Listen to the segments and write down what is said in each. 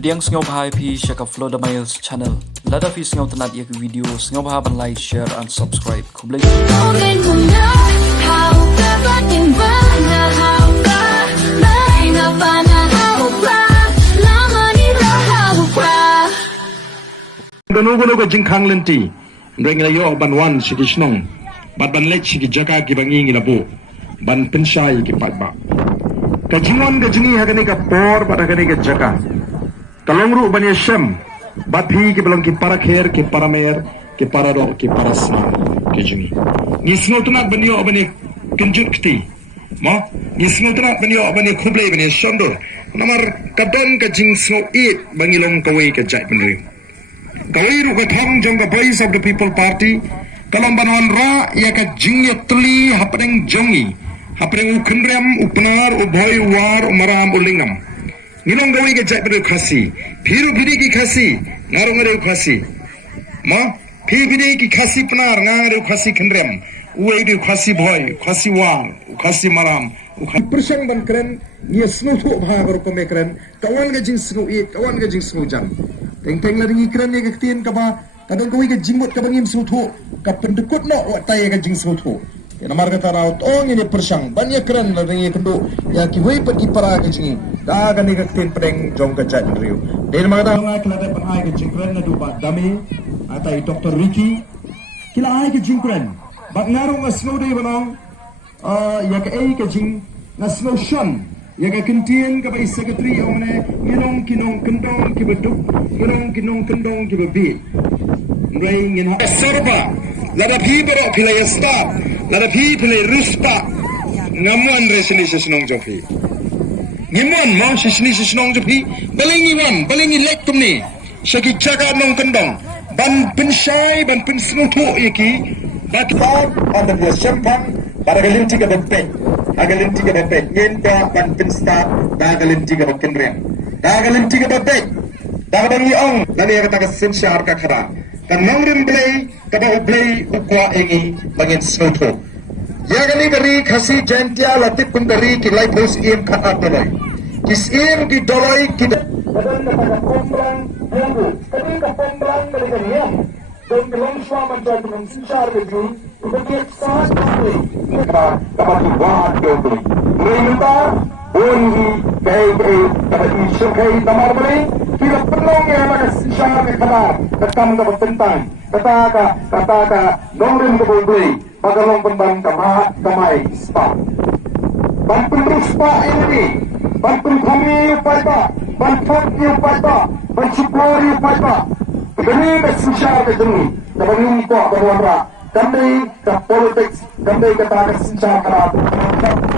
Pediang sengau bahai pi syaka Flow Damayels channel. Lada fi sengau tenat ia video sengau bahai ban like, share and subscribe. Kublai. Ganu ko jingkhang lenti reng la yo ban wan siki snong bat ban lech siki jaka ki bangi ngi labu ban penshai ki patba ka jingon ga jingi ha gani ka por bat gani ka jaka kalongru ban yesham bat hi ki belong ki para kher ki para mer ki para ro ki para sna ki jingi ni snotna ban yo ban kinjut kti ma ni snotna ban yo ban khublei ban shamdo namar kadon ka jing sno it bangilong kawai ka jai ban Kawairu ka thang jong ka Voice of the People Party kalam banwan ra ya ka jingya tuli hapreng jongi hapreng ukhenrem upnar ubhoy war umaram ulingam nilong gawi ka jai pada khasi phiru phiri ki khasi ngarong ngare khasi ma phiri ki khasi pnar ngare khasi khenrem uai de khasi bhoy khasi war khasi maram persang ban kren ni snu thu bhagor ko me kren kawan ga jing snu e kawan ga jing snu jam teng la ringi kren ye gaktin ka ba kadang koi ka jingmot ka bangim sutho ka pendukut no wa tay ka jing sutho ina marga tarau tong ini persang ban ye kren la ringi kendo ya ki wei pa ipara ka jing da ga ni gaktin preng jong ka chat riu den marga da kala da pan ai ka jing kren na du ba dami atai Dr. Ricky kila ai ka jing kren ba ngarong as no day banong ya ka ai ka jing na snow shon ya ka kentien ka bai secretary omne ngilong kinong kendong ki beduk ngilong kinong kendong ki bebi ngai ngin ha serba lada phi bero philai sta lada phi philai rusta ngamuan resolution nong jofi ngimuan mo resolution nong jofi belengi wan belengi lek tumni shaki chaga nong kendong ban penshai ban pensmutu iki batwa on the champagne baragalin tiga bepek agalin tiga bebek ngenta ban pensta dagalin tiga bekenrem dagalin tiga bebek dagalin ong nani kata ka sensyar ka khara kan nongrim blay kada blay ukwa engi bangin snoto ya gani bari khasi jantia latip kundari ki life house im khata dolai kis im ki dolai ki kadan ka kombrang yangu kadin ka kombrang balikan yam don belong swam and don belong sensyar beju ubakiat saat kali dapat buat jodoh. Mereka ongi kaya dapat isukai tamar beli. Kita penuh yang nak siapa kepada tekam dapat tentang kata nongrim dapat beli. Bagalong penbang kamai spa. Banpun spa ini, banpun kami upaya ba, banpun upaya ba, bansupori upaya ba. Ini siapa kedua dapat ini kok berwarna. Kami ke politik, kami ke tanah senjata kerap,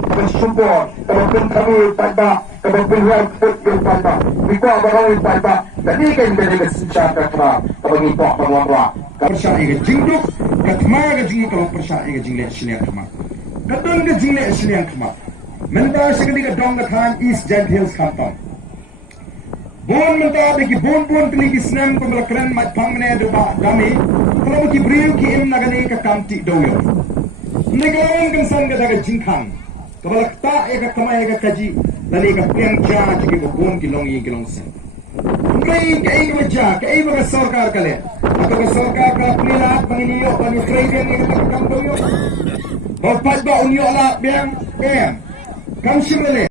kami sumpah, kami pada, kami pilihan football pada, kita berlawan pada, jadi kami ke senjata kerap, kami buat penguasa. Persai ke jingduk, ketma ke jingduk kalau persai ke jingduk sini kemar, kedon ke jingduk sini kemar, mentah sekali ke dong ke than East Jet Hills Kanton. Bon mentah bagi bon kini kisnam pembelajaran mat pangmene doa kami. Kalau ki beriu ki im nagani ka kamti doyo. Negawang kansan ka daga jingkhang. Kabalak ta e ka kamay ka kaji dali ka piang ja ki bon ki long yi ki long sen. Ngai ka ei ka ja ka ei ba sarkar kale. Ato ka sarkar ka pila panginiyo pani kreden ni ka kam doyo. Bapat ba unyo ala biang em. Kam simele